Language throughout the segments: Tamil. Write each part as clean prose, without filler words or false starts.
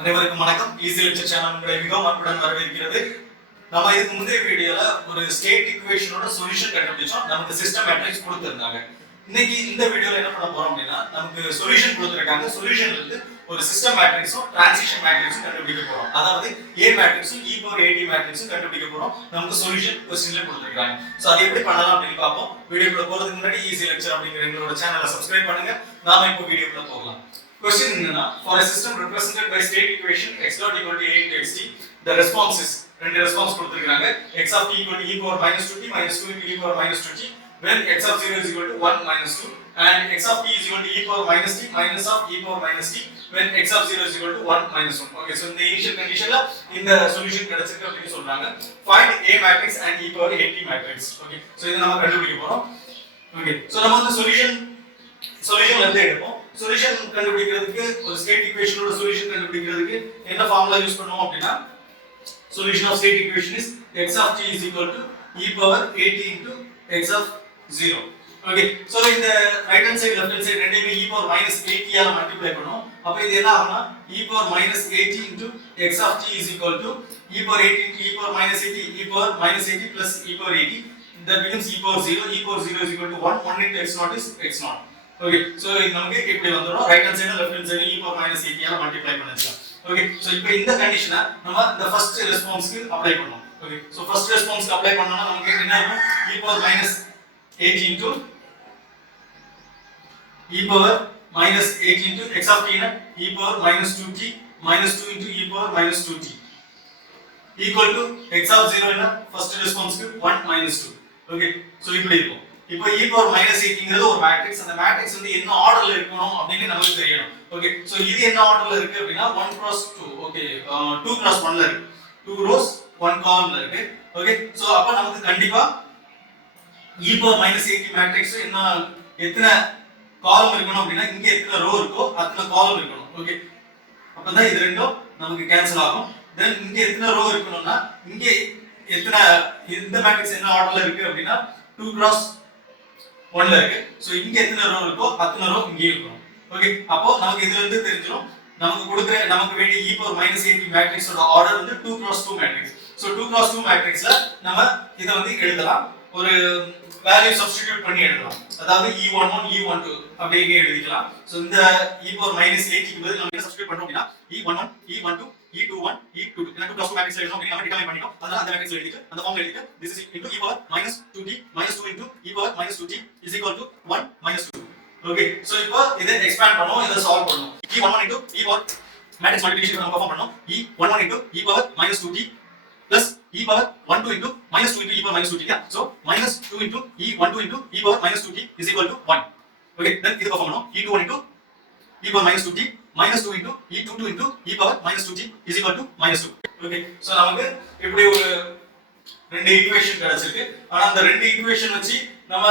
அனைவருக்கும் வணக்கம். ஈஸி லெக்சர் சேனல் உங்களை மிகவும் அன்புடன் வரவேற்கிறது. நம்ம இதுக்கு முந்தைய வீடியோல ஒரு ஸ்டேட் ஈக்குவேஷனோட சொல்யூஷன் கண்டுபிடிச்சோம். நமக்கு சிஸ்டம் மேட்ரிக்ஸ் கொடுத்திருந்தாங்க. இன்னைக்கு இந்த வீடியோல என்ன பண்ண போறோம் அப்படின்னா, நமக்கு சொல்யூஷன் கொடுத்திருக்காங்க. சொல்யூஷன்ல இருந்து ஒரு சிஸ்டம் மேட்ரிக்ஸும் டிரான்சிஷன் மேட்ரிக்ஸும் கண்டுபிடிக்க போறோம். அதாவது ஏ மேட்ரிக்ஸும் e பவர் ad மேட்ரிக்ஸும் கண்டுபிடிக்க போறோம். நமக்கு சொல்யூஷன் क्वेश्चनல கொடுத்திருக்காங்க. சோ அதை எப்படி பண்ணலாம் அப்படின்னு பாப்போம். வீடியோக்குள்ள போறதுக்கு முன்னாடி ஈஸி லெக்சர் அப்படிங்கற எங்களோட சேனலை சப்ஸ்கிரைப் பண்ணுங்க. நாம இப்போ வீடியோக்குள்ள போகலாம். Question என்னன்னா, for a system represented by state equation x dot equal to a into xt, the response is ரெண்டு ரெஸ்பான்ஸ் கொடுத்திருக்காங்க. x of t equal to e power minus 2t minus 2 into e power minus 2t when x of 0 is equal to 1 minus 2 and x of t is equal to e power minus t minus of e power minus t when x of 0 is equal to 1 minus 1. Okay, so இந்த initial conditionல இந்த சொல்யூஷன் கிடைச்சிருக்கு அப்படினு சொல்றாங்க. Find a matrix and e power at matrix. Okay, so இத நாம கண்டுபிடிக்க போறோம். Okay, so நம்ம அந்த சொல்யூஷன்ல இருந்து எடுப்போம். சொல்யூஷன் கண்டுபிடிக்கிறதுக்கு ஒரு ஸ்டேட் ஈக்குவேஷனோட சொல்யூஷன் கண்டுபிடிக்கிறதுக்கு என்ன ஃபார்முலா யூஸ் பண்ணுவோம் அப்படினா, solution of state equation is x of t is equal to e power at into x of 0. Okay, so இந்த right hand side left hand side ரெண்டையுமே e power minus 8t ஆல மல்டிப்ளை பண்ணுவோம். அப்ப இது என்ன ஆகும்னா e power minus 8t into x of t is equal to e power 8 into e power minus 8 e power minus 8 plus e power 8 that becomes e power 0. e power 0 is equal to 1 1 into x naught is x naught. Okay, so இது நமக்கு இப்படி வந்துரும். Right hand side left hand side e power minus 8 ஆல மல்டிப்ளை பண்ணிடலாம். ஓகே, சோ இப்போ இந்த கண்டிஷனை நம்ம இந்த ஃபர்ஸ்ட் ரெஸ்பான்ஸ்க்கு அப்ளை பண்ணுவோம். ஓகே, சோ ஃபர்ஸ்ட் ரெஸ்பான்ஸ்க்கு அப்ளை பண்ணனும்னா நமக்கு என்ன ஆகும்? e power minus 8 into e power minus 8 into x of t na e power minus 2t minus 2 into e power minus 2t equal to x of 0 na first response க்கு 1 minus 2. ஓகே, சோ இப்படி இருக்கும். இப்போ e power minus 8 ங்கிறது ஒரு மேட்ரிக்ஸ். அந்த மேட்ரிக்ஸ் வந்து என்ன ஆர்டர்ல இருக்கணும் அப்படினு நமக்கு தெரியணும். ஓகே, சோ இது என்ன ஆர்டர்ல இருக்கு அப்படினா 1 cross 2. ஓகே, 2 cross 1 ல இருக்கு. 2 rows 1 column ல இருக்கு. ஓகே, சோ அப்ப நமக்கு கண்டிப்பா e power minus 8 மேட்ரிக்ஸ் என்ன எத்தனை காலம் இருக்கணும் அப்படினா, இங்க எத்தனை ரோ இருக்கோ அத்தனை காலம் இருக்கணும். ஓகே, அப்பதான் இது ரெண்டும் நமக்கு கேன்சல் ஆகும். தென் இங்க எத்தனை ரோ இருக்கணும்னா, இங்க எத்தனை இந்த மேட்ரிக்ஸ் என்ன ஆர்டர்ல இருக்கு அப்படினா 2 cross 1 ல இருக்கு. சோ இங்க எத்தனை ரோ இருக்கோ அத்தனை ரோ இங்க இருக்கணும். ஓகே, அப்போ நமக்கு இதுல இருந்து தெரிஞ்சிரும் நமக்கு வேண்டிய e power minus 8 மேட்ரிக்ஸோட ஆர்டர் வந்து 2 cross 2 மேட்ரிக்ஸ். சோ 2 cross 2 மேட்ரிக்ஸ்ல நம்ம இத வந்து எழுதலாம். ஒரு வேல்யூ சப்ஸ்டிட்யூட் பண்ணி எழுதலாம். அதாவது e11 e12 அப்படியே எழுதிக்கலாம். சோ இந்த e power minus 8 க்கு பதிலா நம்ம என்ன சப்ஸ்டிட்யூட் பண்றோம் அப்படினா e11 e12 e21 e22 இந்த 2 cross 2 மேட்ரிக்ஸ் எழுதணும் அப்படி நம்ம டிஃபைன் பண்ணிட்டோம். அதனால அந்த மேட்ரிக்ஸ் எழுதிட்டு அந்த ஃபார்முலா எழுதிட்டு this is into e power minus 2t minus 2 into e power minus 2t is equal to 1 minus 2. Okay, so இப்போ இத எக்ஸ்பாண்ட் பண்ணுவோம், இத சால்வ் பண்ணுவோம். e11 into e power matrix multiplication நம்ம பெர்ஃபார்ம் பண்ணோம். e11 into e power minus 2t plus e power 12 into minus 2 into e power minus 2t. So minus 2 into e12 into e power minus 2t is equal to 1. Okay, then இது பெர்ஃபார்ம் பண்ணோம். e21 into e power minus 2t minus 2 into e22 into e power minus 2t is equal to minus 2. Okay, so நமக்கு இப்படி ஒரு ரெண்டு ஈக்குவேஷன் கிடைச்சிருக்கு. ஆனா அந்த ரெண்டு ஈக்குவேஷன் வச்சு நம்ம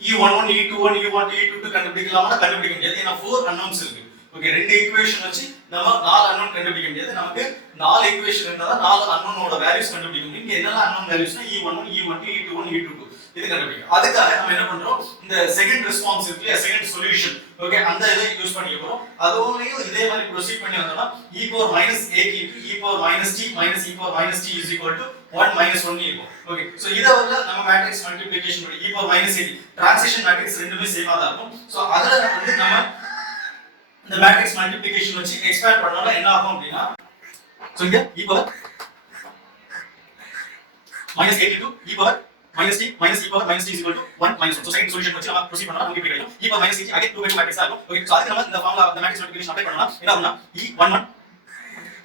e11 e21 e12 e22 கண்டுபிடிக்கலாமா? கண்டுபிடிக்க முடியாது. ஏன்னா 4 அன்னோன்ஸ் இருக்கு. ஓகே, ரெண்டு ஈக்குவேஷன் வச்சு நம்ம 4 அன்னோன் கண்டுபிடிக்க முடியாது. நமக்கு 4 ஈக்குவேஷன் இருந்தா 4 அன்னோனோட வேல்யூஸ் கண்டுபிடிக்க முடியும். இங்க என்னெல்லாம் unknown வேல்யூஸ்னா e11 e12 e21 e22 இது கண்டுபிடிக்கும். அதுக்காக நம்ம என்ன பண்றோம், இந்த செகண்ட் ரெஸ்பான்ஸ் இருக்கு, செகண்ட் சொல்யூஷன். ஓகே, அந்த இதை யூஸ் பண்ணிக்க போறோம். அதுவும் இதே மாதிரி ப்ரோசீட் பண்ணி வந்தோம்னா e power minus 8 into e power minus t minus e power minus t is equal to 1 minus 1 இருக்கும். ஓகே, சோ இத வந்து நம்ம மேட்ரிக்ஸ் மல்டிப்ளிகேஷன் பண்ணி e power minus 8 transition matrix ரெண்டுமே சேமா தான் இருக்கும். சோ அதல வந்து நம்ம இந்த மேட்ரிக்ஸ் மல்டிப்ளிகேஷன் வச்சு எக்ஸ்பாண்ட் பண்ணோம்னா என்ன ஆகும் அப்படினா, சோ இங்க e power minus 8 into e power minus t minus e power minus t is equal to 1 minus 1. So second solution வச்சு நம்ம ப்ரோசீட் பண்ணா நமக்கு இப்படி கிடைக்கும். e power minus 8 again 2 by 2 matrix ஆகும். ஓகே, சோ அதுக்கு நம்ம இந்த ஃபார்முலா அந்த மேட்ரிக்ஸ் மல்டிப்ளிகேஷன் அப்ளை பண்ணா என்ன ஆகும்னா e11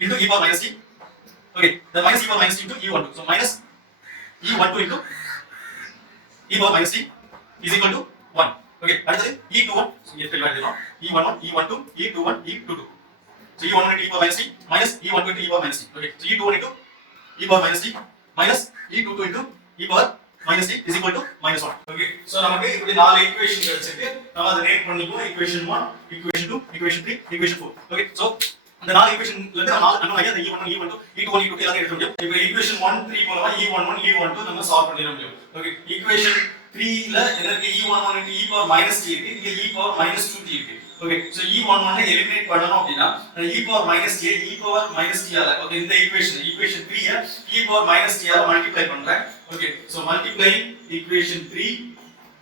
into e power minus t. Okay, the minus e power minus t into e12. So minus e12 into e power minus t is equal to 1. Okay, அடுத்து e21. So இங்க தெளிவா எழுதணும். e11 e12 e21 e22. So e11 into e power minus t minus e12 into e power minus t. Okay, so e21 into e power minus t minus e22 into e power minus t is equal to minus 1. Okay, so நமக்கு இப்படி நாலு ஈக்குவேஷன் கிடைச்சிருக்கு. நாம அதை ரேட் பண்ணிப்போம். equation 1, equation 2, equation 3, equation 4. Okay, so அந்த நாலு ஈக்குவேஷன்ல இருந்து நாலு அன்னோன் ஐயா e11 e12 e21 e22 எல்லாம் எடுக்க முடியும். இப்போ equation 1 3 மூலமா e11 e12 நம்ம சால்வ் பண்ணிர முடியும். Okay, equation 3 ல எனக்கு e11 into e power minus t இருக்கு, இங்க e power minus 2t இருக்கு. ஓகே சோ e11 எலிமினேட் பண்ணனும் அப்படினா e power minus a e power minus t ஆல ஓகே இந்த equation 3 e power minus t ஆல மல்டிப்ளை பண்றேன் okay so multiplying equation 3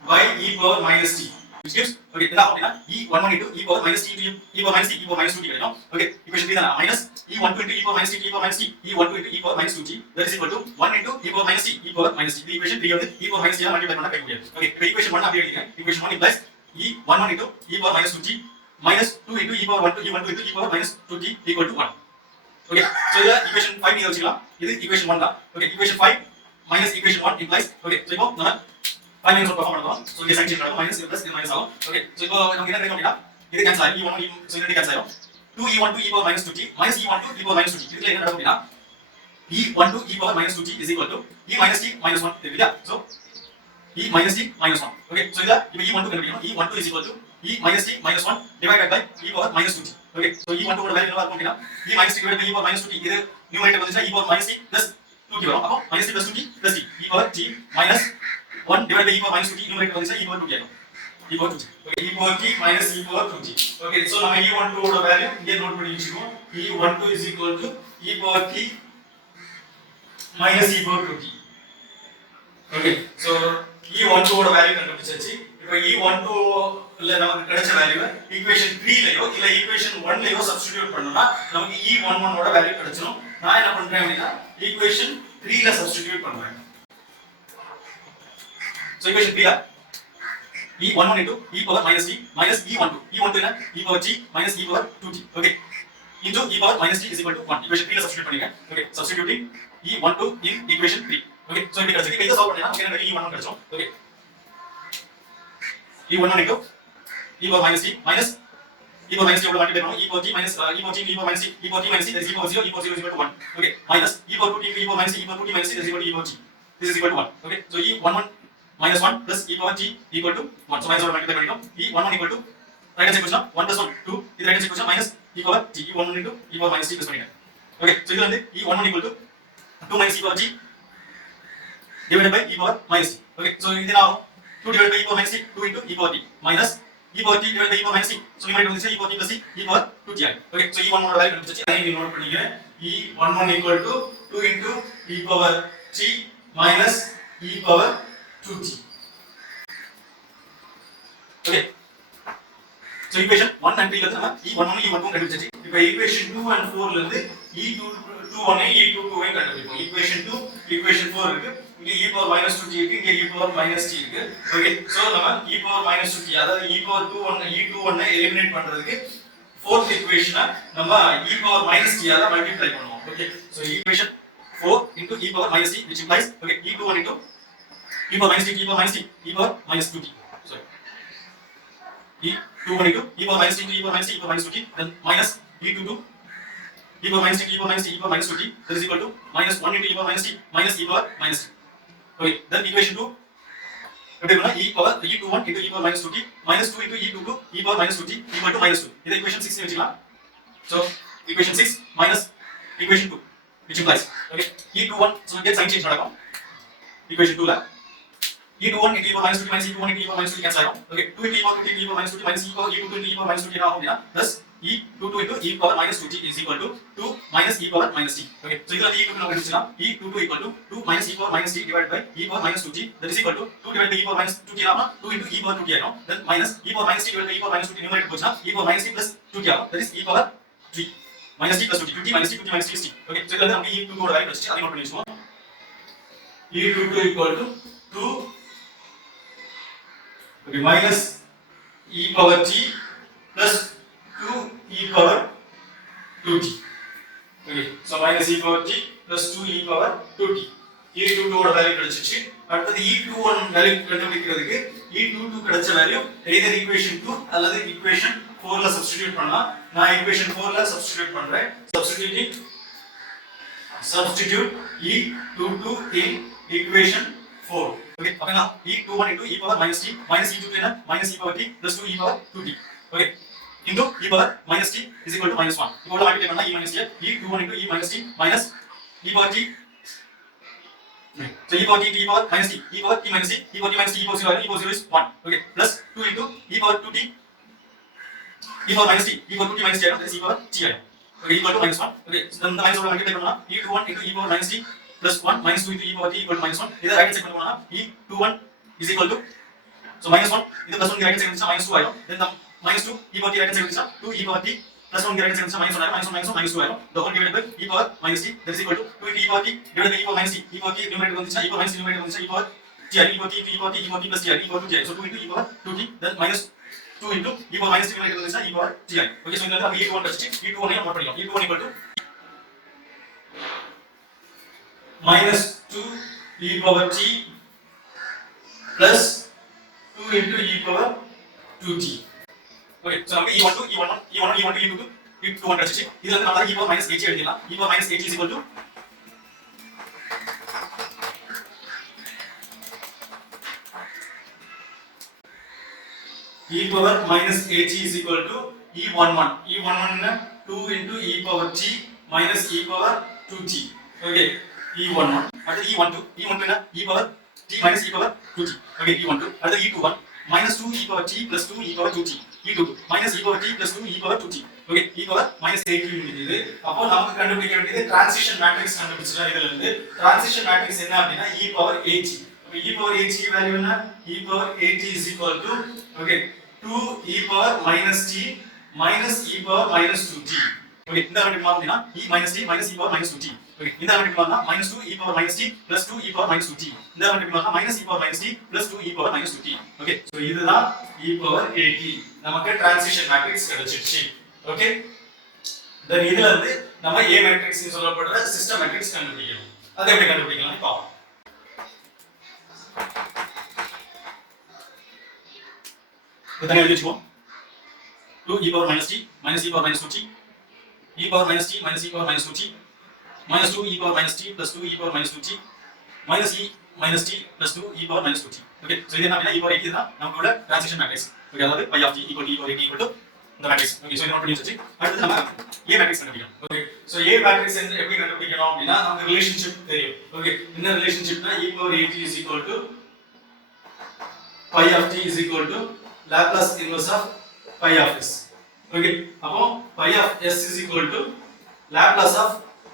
by e power minus t which gives okay என்ன அப்படினா e11 into e power minus t into e power minus t e power minus 2t கிடைக்கும் ஓகே ஈக்குவேஷன் 3 தான் minus e12 into e power minus t e power minus t e12 into e power minus 2t that is equal to 1 into e power minus t e power minus t இந்த ஈக்குவேஷன் 3 வந்து e power minus t ஆல மல்டிப்ளை பண்ணா கிடைக்கும் ஓகே இப்போ ஈக்குவேஷன் 1 அப்படியே எழுதிங்க equation 1 implies e11 into e power minus 2t minus 2 into e power 1 to e12 into e power minus 2t equal to 1 okay so இத ஈக்குவேஷன் 5 நீங்க வச்சுக்கலாம் இது ஈக்குவேஷன் 1 தான் okay equation 5 minus equation 1 implies okay so இப்போ நம்ம 5 minus perform பண்ணலாம் so இங்க சைன் சேஞ்ச் நடக்கும் minus plus இது minus ஆகும் okay so இப்போ நமக்கு என்ன கிடைக்கும் அப்படினா இது கேன்சல் ஆகும் e11 so இது கேன்சல் ஆகும் 2e12 e power minus 2t minus e12 e power minus 2t இதுல என்ன நடக்கும் அப்படினா e12 e power minus 2t is equal to e minus t minus 1 தெரியுதா so e minus t minus 1 okay so இத இப்போ e12 கண்டுபிடிக்கணும் e12 is equal to e minus t minus 1 divided by e power minus 2t okay so e12 ஓட வேல்யூ என்னவா இருக்கும் அப்படினா e minus t divided by e power minus 2t இது நியூமரேட்டர் வந்துச்சுனா e power minus t plus 2t வரும் அப்போ minus t plus 2t plus t e power t minus 1 divided by e power minus 2t numerator வந்துச்சுனா e power 2t ஆகும் e power 2t okay e power t minus e power 2t okay so நம்ம e12 ஓட வேல்யூ இங்கே நோட் பண்ணி வச்சுக்குவோம் e12 is equal to e power t minus e power 2t okay so e12 ஓட வேல்யூ கண்டுபிடிச்சாச்சு இப்போ e12 ல நமக்கு கிடைச்ச வேல்யூ ஈக்குவேஷன் 3 லயோ இல்ல ஈக்குவேஷன் 1 லயோ சப்ஸ்டிட்யூட் பண்ணனும்னா நமக்கு e11 ஓட வேல்யூ கிடைச்சிரும் நான் என்ன பண்றேன் அப்படினா ஈக்குவேஷன் 3 ல சப்ஸ்டிட்யூட் பண்றேன் so equation 3 ல e11 into e power minus t minus e12 என்ன e power t minus e power 2t okay into e power minus t is equal to 1 equation 3 ல சப்ஸ்டிட்யூட் பண்ணிங்க okay substituting e12 in equation 3 okay so இப்படி கிடைச்சிருக்கு இத சால்வ் பண்ணா நமக்கு என்ன e11 கிடைக்கும் okay e11 into e power minus t minus e power minus t ஓட மல்டிப்ளை பண்ணனும் e power t minus e power t e power minus t e power t minus t that is e power 0 e power 0 is equal to 1 okay minus e power 2t e power minus t e power 2t minus t that is equal to e power t this is equal to 1 okay so e11 minus 1 plus e power t equal to 1 so minus ஓட மல்டிப்ளை பண்ணிட்டோம் e11 equal to right hand side question 1 plus 1 2 இது right hand side question minus e power t e11 into e power minus t plus பண்ணிட்டேன் okay so இதுல வந்து e11 equal to 2 minus e power t divided by e power minus t okay so இது என்ன ஆகும் 2 divided by e power minus t 2 into e power t minus e power t divided by e power minus t so numerator வந்து e power t plus t e power 2t okay so e11 ஓட வேல்யூ கண்டுபிடிச்சாச்சு அதை நீங்க நோட் பண்ணிக்கங்க e11 equal to 2 into e power t minus e power 2t okay so equation 1 and 3 ல நம்ம e11 e12 கண்டுபிடிச்சாச்சு இப்போ equation 2 and 4 ல இருந்து e21 e22 ஐ கண்டுபிடிப்போம் equation 2 equation 4 இருக்கு இங்க e power minus 2t இருக்கு இங்க e power minus t இருக்கு okay so நம்ம e power minus 2t அதாவது e power 21 ஐ எலிமினேட் பண்றதுக்கு fourth equation நம்ம e power minus t ஆல மல்டிப்ளை பண்ணுவோம் okay so equation 4 into e power minus t which implies okay e21 into e power minus t e power minus t e power minus 2t sorry e21 into e power minus t e power minus t e power minus 2t then minus e22 e power minus t e power minus t e power minus 2t that is equal to minus 1 into e power minus t minus e power minus t okay then equation 2 எப்படி பண்ணா e power e21 into e power minus 2t minus 2 into e22 e power minus 2t equal to minus 2 இத equation 6 னு வெச்சுக்கலாம் so equation 6 minus equation 2 which implies okay e21 so get sign change நடக்கும் equation 2 ல e21 into e power minus 2t minus e21 into e power minus 2t cancel ஆகும் okay 2 into e power 2t into e power minus 2t minus e22 into e power minus 2t என்ன ஆகும் அப்படினா plus e22 into e power minus 2t is equal to 2 minus e power minus t okay so இதுல e22 நம்ம கண்டுபிடிச்சலாம் e22 equal to 2 minus e power minus t divided by e power minus 2t that is equal to 2 divided by e power minus 2t ஆகும் 2 into e power 2t ஆகும் then minus e power minus t divided by e power minus 2t numerator போச்சுனா e power minus t plus 2t ஆகும் that is e power 3 minus t plus 2t 2t minus t 2t minus t is t okay so இதுல வந்து நமக்கு e22 ஓட வேல்யூ கிடைச்சிச்சு அதை நோட் பண்ணி வச்சுக்கோங்க e22 equal to 2 okay minus e power t plus 2 e power 2t okay so minus e power t plus 2 e power 2t e22 ஓட வேல்யூ கிடைச்சிச்சு அடுத்து e21 வேல்யூ கண்டுபிடிக்கிறதுக்கு e22 கிடைச்ச வேல்யூ either equation 2 அல்லது equation 4 ல சப்ஸ்டிட்யூட் பண்ணலாம் நான் equation 4 ல சப்ஸ்டிட்யூட் பண்றேன் substitute e22 in equation 4 okay அப்பனா e21 into e power minus t minus e22 என்ன minus e power t plus 2 e power 2t okay into e power minus t is equal to minus 1 இப்போ மல்டிப்ளை பண்ணா e minus t e21 into e minus t minus e power t so e power t to e power minus t e power t minus t e power t minus t e power 0 e power 0 is 1 okay plus 2 into e power 2t e power minus t equal to t minus t ஆகும். that is e power t ஆகும். okay equal to minus 1. okay இந்த minus ஓட மல்டிப்ளை பண்ணா e21 into e power minus t plus 1 minus 2 into e power t equal to minus 1. இத ரைட் சைடு பண்ணா e21 is equal to so minus 1 இது plus 1 க்கு ரைட் சைடு வந்துச்சா minus 2 ஆகும். then the minus 2 e power t right side வந்துச்சா 2 e power t plus 1 க்கு ரைட் சைடு வந்துச்சா minus 1 ஆகும். minus 1 minus 1 minus 2 ஆகும். the whole divided by e power minus t that is equal to 2 into e power t divided by e power minus t. e power t numerator வந்துச்சா e power minus t numerator வந்துச்சா e power t e power t e power t e power t plus t equal to t. so 2 into e power 2t then minus 2 into e power minus t numerator வந்துச்சா e power t. okay so இங்க வந்து e21 கழிச்சு e21 ஐ நோட் பண்ணிக்கலாம். e21 equal to minus 2 e power t plus 2 into e power 2t. okay so நமக்கு e12 e11 e11 e12 e22 e21 கழிச்சு இது வந்து நம்ம e power minus 8 எழுதிடலாம். e power minus 8 is equal to e power minus 8 is equal to e11 e11 2 into e power t minus e power 2t. okay e11 அடுத்து e12 e12 என்ன e power t minus e power 2t. okay e12 அடுத்து e21 minus 2 e power t plus 2 e power 2t. e22 minus e power t plus 2 e power 2t. okay e power minus 8 முடிஞ்சது. அப்போ நமக்கு கண்டுபிடிக்க வேண்டியது டிரான்சிஷன் மேட்ரிக்ஸ் கண்டுபிடிச்சா இதுல இருந்து டிரான்சிஷன் மேட்ரிக்ஸ் என்ன அப்படினா e power 8. அப்ப e power 8 வேல்யூ என்ன e power 8 is equal to okay 2 e power minus t minus e power minus 2t. okay இந்த ரெண்டு மாறுதுனா e minus t minus e power minus 2t. okay இந்த ரெண்டு மாறுனா minus 2 e power minus t plus 2 e power minus 2t. இந்த ரெண்டு மாறுனா minus e power minus t plus 2 e power minus 2t. okay so இதுதான் e power 80 நமக்கு டிரான்சிஷன் மேட்ரிக்ஸ் கிடைச்சிடுச்சு. okay then இதுல இருந்து நம்ம a மேட்ரிக்ஸ் னு சொல்லப்படுற சிஸ்டம் மேட்ரிக்ஸ் கண்டுபிடிக்கணும். அதை எப்படி கண்டுபிடிக்கலாம்னு பாப்போம். இதை எழுதிச்சுவோம். 2 e power minus t minus e power minus 2t e power minus t minus e power minus 2t minus 2 e power minus t plus 2 e power minus 2t minus e minus t plus 2 e power minus 2t. okay so இது என்ன அப்படினா e power 80 தான் நம்மளோட டிரான்சிஷன் மேட்ரிக்ஸ். okay அதாவது pi of t equal to e power 80 equal to இந்த மேட்ரிக்ஸ். okay so இத நோட் பண்ணி வச்சிட்டு அடுத்து நம்ம a மேட்ரிக்ஸ் கண்டுபிடிக்கணும். okay so a மேட்ரிக்ஸ் எப்படி கண்டுபிடிக்கணும் அப்படினா நமக்கு ரிலேஷன்ஷிப் தெரியும். okay என்ன ரிலேஷன்ஷிப்னா e power 80 is equal to pi of t is equal to Laplace inverse of pi of s. okay அப்போ pi of s is equal to Laplace of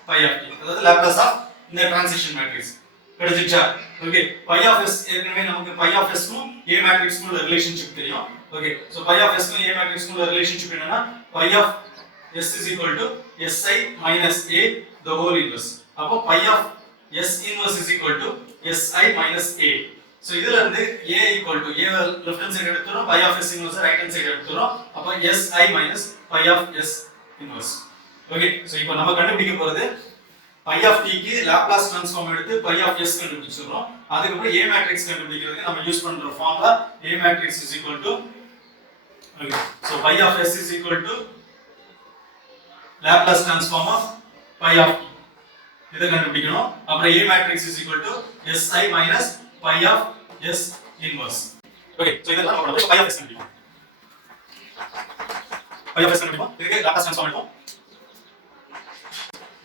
pi of t. அதாவது Laplace of இந்த டிரான்சிஷன் மேட்ரிக்ஸ் கிடைச்சிச்சா. okay pi of s ஏற்கனவே நமக்கு pi of s க்கும் a மேட்ரிக்ஸ்க்கும் உள்ள ரிலேஷன்ஷிப் தெரியும். okay so pi of s க்கும் a மேட்ரிக்ஸ்க்கும் உள்ள ரிலேஷன்ஷிப் என்னன்னா pi of s is equal to si minus a the whole inverse. அப்போ pi of s inverse is equal to si minus a. so இதுல இருந்து a equal to a left hand side எடுத்துறோம் pi of s inverse right hand side எடுத்துறோம். அப்ப si minus pi of s inverse. okay so இப்போ நம்ம கண்டுபிடிக்க போறது pi of t க்கு லாப்லாஸ் ட்ரான்ஸ்ஃபார்ம் எடுத்து pi of s கண்டுபிடிச்சிரோம். அதுக்கு அப்புறம் a மேட்ரிக்ஸ் கண்டுபிடிக்கிறதுக்கு நம்ம யூஸ் பண்ற formula a matrix is equal to okay so pi of s is equal to Laplace transform of pi of t. இத கண்டுபிடிக்கணும். அப்புறம் a matrix is equal to si minus pi of s inverse. okay so இதெல்லாம் நம்ம pi of s கண்டுபிடிப்போம். pi of s கண்டுபிடிப்போம். இதுக்கு லாப்லாஸ் ட்ரான்ஸ்ஃபார்ம் எடுப்போம்.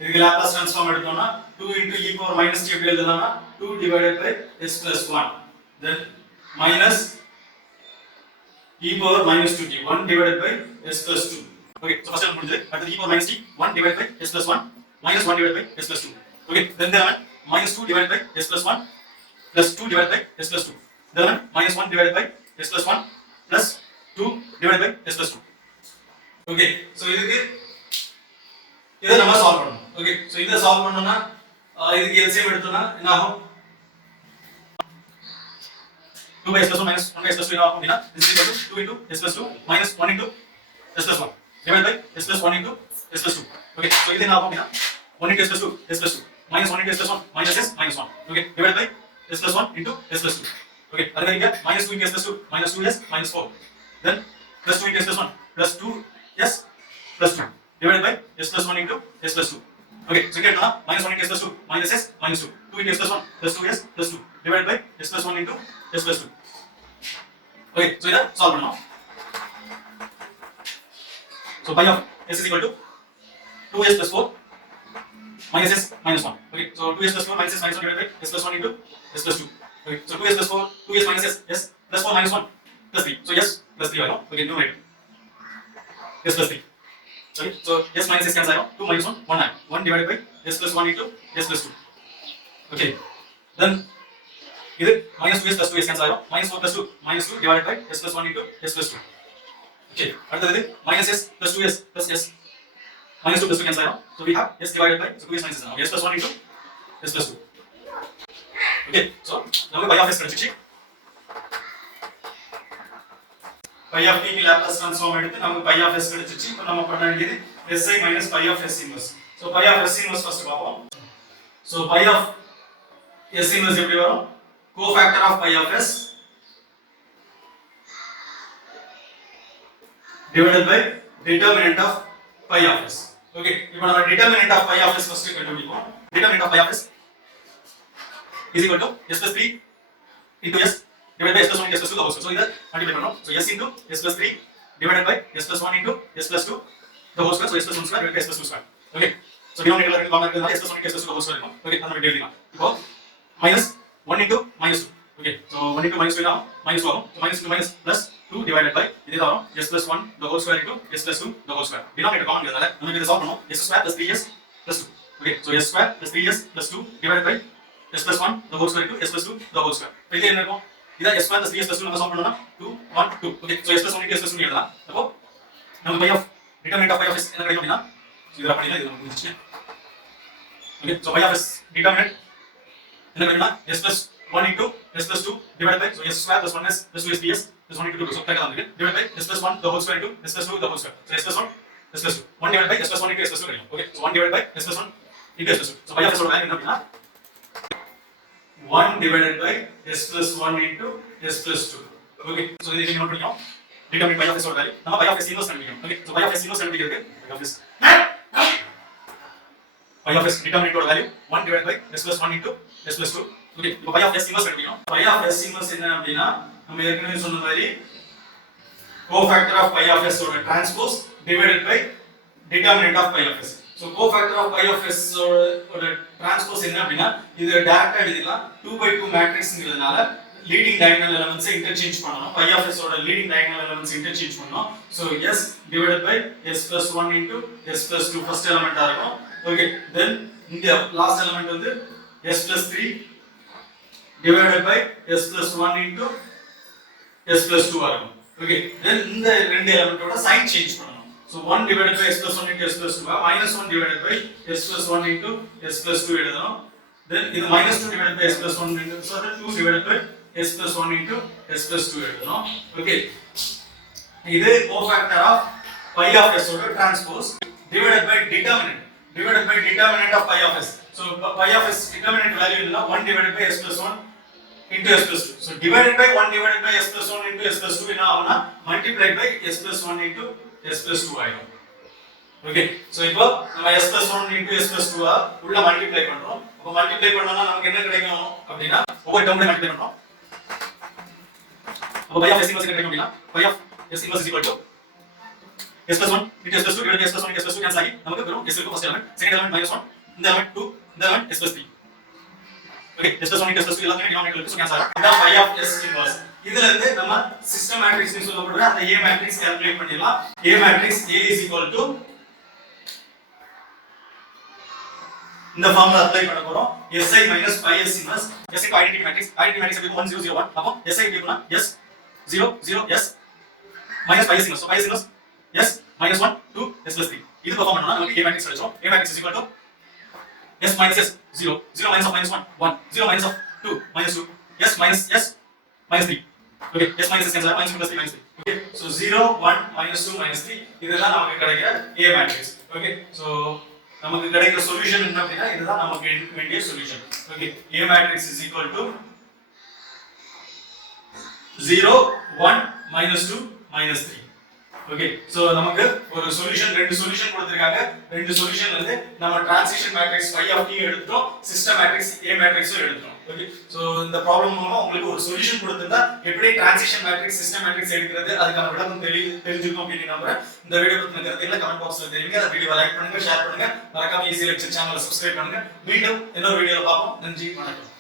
இதுக்கு லாப்லாஸ் ட்ரான்ஸ்ஃபார்ம் எடுத்தோம்னா 2 into e power minus t எப்படி எழுதலாம்னா 2 divided by s plus 1 then minus e power minus 2t 1 divided by s plus 2. okay so first one முடிஞ்சது. அடுத்து e power minus t 1 divided by s plus 1 minus 1 divided by s plus 2. okay then there are minus 2 divided by s plus 1 plus 2 divided by s plus 2. then minus 1 divided by s plus 1 plus 2 divided by s plus 2. okay so இதுக்கு இத நம்ம சால்வ் பண்ணனும். okay so இத சால்வ் பண்ணனும்னா இதுக்கு LCM எடுத்தோம்னா என்ன ஆகும் 2 by s plus 1 minus 1 by s plus 2 என்ன ஆகும் அப்படினா is equal to 2 into s plus 2 minus 1 into s plus 1 divided by s plus 1 into s plus 2. okay so இது என்ன ஆகும் அப்படினா 1 into s plus 2 s plus 2 minus 1 into s plus 1 minus s minus 1. okay divided by s plus 1 into s plus 2. okay அதுக்கு இங்க minus 2 into s plus 2 minus 2s minus 4 then plus 2 into s plus 1 plus 2s plus 2 divided by s plus 1 into s plus 2. okay so இங்க எடுத்தா minus 1 into s plus 2 minus s minus 2 2 into s plus 1 plus 2s plus 2 divided by s plus 1 into s plus 2. okay so இத சால்வ் பண்ணனும். so pi of s is equal to 2s plus 4 minus s minus 1. okay so 2s plus 4 minus s minus 1 divided by s plus 1 into s plus 2. okay so 2s plus 4 2s minus s s plus 4 minus 1 plus 3. so s plus 3 ஆகும். okay numerator s plus 3. Okay, so s minus s cancel ஆயிடும். 2 minus 1 1 ஆயிடும். 1 divided by s plus 1 into s plus 2. Okay, then இது minus 2s plus 2s cancel ஆயிடும். minus 4 plus 2 minus 2 divided by s plus 1 into s plus 2. Okay, அடுத்தது minus s plus 2s plus s minus 2 plus 2 cancel ஆயிடும். So we have s divided by so 2s minus s. Okay, s plus 1 into s plus 2. Okay, so நமக்கு pi of s கிடைச்சிச்சு. pi of t க்கு லாப்லாஸ் ட்ரான்ஸ்ஃபார்ம் எடுத்து நமக்கு pi of s கிடைச்சிச்சு. இப்போ நம்ம பண்ண வேண்டியது si minus pi of s inverse. So pi of s inverse first பாப்போம். So pi of s inverse எப்படி வரும்? Cofactor of pi of s divided by determinant of pi of s. Okay, இப்போ நம்ம determinant of pi of s first கண்டுபிடிப்போம். Determinant of pi of s is equal to s plus 3 into s divided by s plus 1 into s plus 2 the whole square. So இத மல்டிப்ளை பண்ணனும். So s into s plus 3 divided by s plus 1 into s plus 2 the whole square. So s plus 1 square divided by s plus 2 square. Okay, so denominatorல ரெண்டு common இருக்குதுனால s plus 1 into s plus 2 the whole square இருக்கும். Okay, அத நம்ம எழுதிக்கலாம். இப்போ minus 1 into minus 2. Okay, so 1 into minus 2 ஆகும் minus 2 ஆகும். So minus into minus plus 2 divided by இது தான் வரும் s plus 1 the whole square into s plus 2 the whole square. Denominator common இருக்கிறதால நமக்கு இத சால்வ் பண்ணனும். s square plus 3s plus 2. Okay, so s square plus 3s plus 2 divided by s plus 1 the whole square into s plus 2 the whole square. இப்போ இது என்ன இருக்கும்? இத s square plus 3s plus 2 நம்ம சால்வ் பண்ணனும்னா 2 1 2. Okay, so s plus 1 into s plus 2 னு எழுதலாம். அப்போ நமக்கு pi of determinant of pi of s என்ன கிடைக்கும் அப்படினா இதர பண்ணினா இது நமக்கு புரிஞ்சிச்சு. Okay, so pi of s determinant என்ன கிடைக்கும்னா s plus 1 into s plus 2 divided by so s square plus 1s plus 2s ps plus 1 into 2 so கரெக்ட்டா வந்துருக்கு divided by s plus 1 the whole square into s plus 2 the whole square. So s plus 1 s plus 2 1 divided by s plus 1 into s plus 2 கிடைக்கும். Okay, so 1 divided by s plus 1 into s plus 2. So pi of s ஓட வேல்யூ என்ன அப்படினா 1 divided by s plus 1 into s plus 2. Okay, so இதை நீங்க நோட் பண்ணிக்கோங்க. determine pi of s ஓட வேல்யூ நம்ம pi of s inverse கண்டுபிடிக்கணும். Okay, so pi of s inverse கண்டுபிடிக்கிறதுக்கு pi of s determinant ஓட value 1 divided by s plus 1 into s plus 2. Okay, இப்போ pi of s inverse கண்டுபிடிக்கணும். pi of s inverse என்ன அப்படினா நம்ம ஏற்கனவே சொன்ன மாதிரி cofactor of pi of s ஓட transpose divided by determinant of pi of s. So cofactor of pi of s ஓட transpose என்ன அப்படினா இது டைரக்டா எழுதிக்கலாம் 2/2 மேட்ரிக்ஸ்ங்கிறதுனால leading diagonal elements interchange பண்ணனும். pi of s ஓட leading diagonal elements interchange பண்ணனும். So s divided by s plus 1 into s plus 2 first element ஆ இருக்கும். Okay, then இங்க last element வந்து s plus 3 divided by s plus 1 into s plus 2 ஆ இருக்கும். Okay, then இந்த ரெண்டு எலிமெண்டோட சைன் சேஞ்ச் பண்ணனும். So 1 divided by s plus 1 into s plus 2 minus 1 divided by s plus 1 into s plus 2 எழுதணும். Then இது minus 2 divided by s plus 1 into so that 2 divided by s plus 1 into s plus 2 எழுதணும். Okay, இது cofactor of pi of s ஓட transpose divided by determinant of pi of s. So pi of s determinant value என்ன 1 divided by s plus 1 into s plus 2. So divided by 1 divided by s plus 1 into s plus 2 என்ன ஆகும்னா multiplied by s plus 1 into s plus 2 ஆயிடும். Okay, so இப்போ நம்ம s plus 1 into s plus 2 உள்ள மல்டிப்ளை பண்றோம். அப்ப மல்டிப்ளை பண்ணோம்னா நமக்கு என்ன கிடைக்கும் அப்படினா ஒவ்வொரு டேர்ம்ல மல்டிப்ளை பண்றோம். அப்ப pi of s inverse என்ன கிடைக்கும் அப்படினா pi of s inverse is equal to s plus 1 into s plus 2 divided by s plus 1 into s plus 2 cancel ஆகி நமக்கு வெறும் s இருக்கு first element, second element minus 1, இந்த element 2, இந்த element s plus 3. Okay, s plus 1 into s plus 2 எல்லாமே denominator இருக்கு so cancel ஆகும். இதான் pi of s inverse. இதுல இருந்து நம்ம சிஸ்டம் மேட்ரிக்ஸ் னு சொல்லப்படுற அந்த A மேட்ரிக்ஸ் கால்குலேட் பண்ணிடலாம். A matrix A is equal to இந்த ஃபார்முலா அப்ளை பண்ண போறோம். Si minus pi s inverse s க்கு ஐடென்டிட்டி மேட்ரிக்ஸ் எப்படி 1 0 0 1 அப்போ si எப்படி இருக்கும்னா s 0 0 s minus pi s inverse. So pi s inverse s minus 1 2 s plus 3 இது பெர்ஃபார்ம் பண்ணா நமக்கு A மேட்ரிக்ஸ் கிடைக்கும். A matrix is equal to s minus s 0 0 minus of minus 1 1 0 minus of 2 minus 2 s minus s minus 3. Okay, s minus s cancel minus 2 plus 3 minus 3. Okay, so 0 1 minus 2 minus 3 இதெல்லாம் நமக்கு கிடைக்கிற A மேட்ரிக்ஸ். Okay, so நமக்கு கிடைக்கிற சொல்யூஷன் என்ன அப்படினா இதுதான் நமக்கு வேண்டிய solution. Okay, A matrix is equal to 0 1 minus 2 minus 3. Okay, so நமக்கு ஒரு சொல்யூஷன் ரெண்டு சொல்யூஷன் கொடுத்திருக்காங்க. ரெண்டு சொல்யூஷன்ல இருந்து நம்ம transition matrix phi of t எடுத்துட்டோம், சிஸ்டம் மேட்ரிக்ஸ் A மேட்ரிக்ஸும் எடுத்துட்டோம். Okay, so இந்த ப்ராப்ளம் மூலமா உங்களுக்கு ஒரு சொல்யூஷன் கொடுத்திருந்தா எப்படி ட்ரான்சிஷன் மேட்ரிக்ஸ் சிஸ்டம் மேட்ரிக்ஸ் எடுக்கிறது அதுக்கான விளக்கம் தெரிஞ்சிருக்கும் அப்படின்னு நம்புறேன். இந்த வீடியோ பத்தின கருத்துக்களை கமெண்ட் பாக்ஸ்ல தெரிவிங்க. அந்த வீடியோவை லைக் பண்ணுங்க, ஷேர் பண்ணுங்க, மறக்காம ஈஸி லெக்சர் சேனலை சப்ஸ்கிரைப் பண்ணுங்க. மீண்டும் இன்னொரு வீடியோல பார்ப்போம். நன்றி, வணக்கம்.